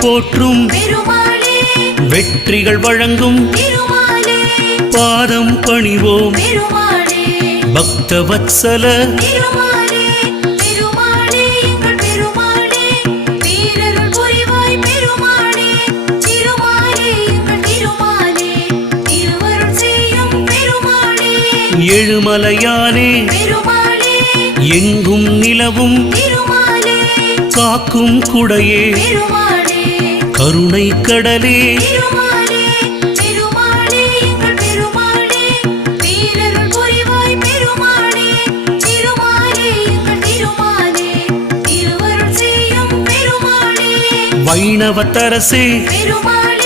போற்றும் பெருமாளே வெற்றிகள் வழங்கும் திருமாலே பாதம் பணிவோம் பெருமாளே பக்தவத்சல திருமாலே திருமாலே எங்கள் பெருமாளே வீரருள் புரிவாய் பெருமாளே திருமாலே எங்கள் திருமாலே திருவருள் செய்யும் பெருமாளே எழுமலையானே பெருமாளே எங்கும் நிலவும் திருமாலே காக்கும் குடையே பெருமாளே கருணை கடலே திருமாலே திருமாலே எங்கள் பெருமாளே வீரருள் புரிவாய் பெருமாளே திருமாலே எங்கள் திருமாலே திருவருள் செய்யும் பெருமாளே வைணவத்தரசே பெருமாளே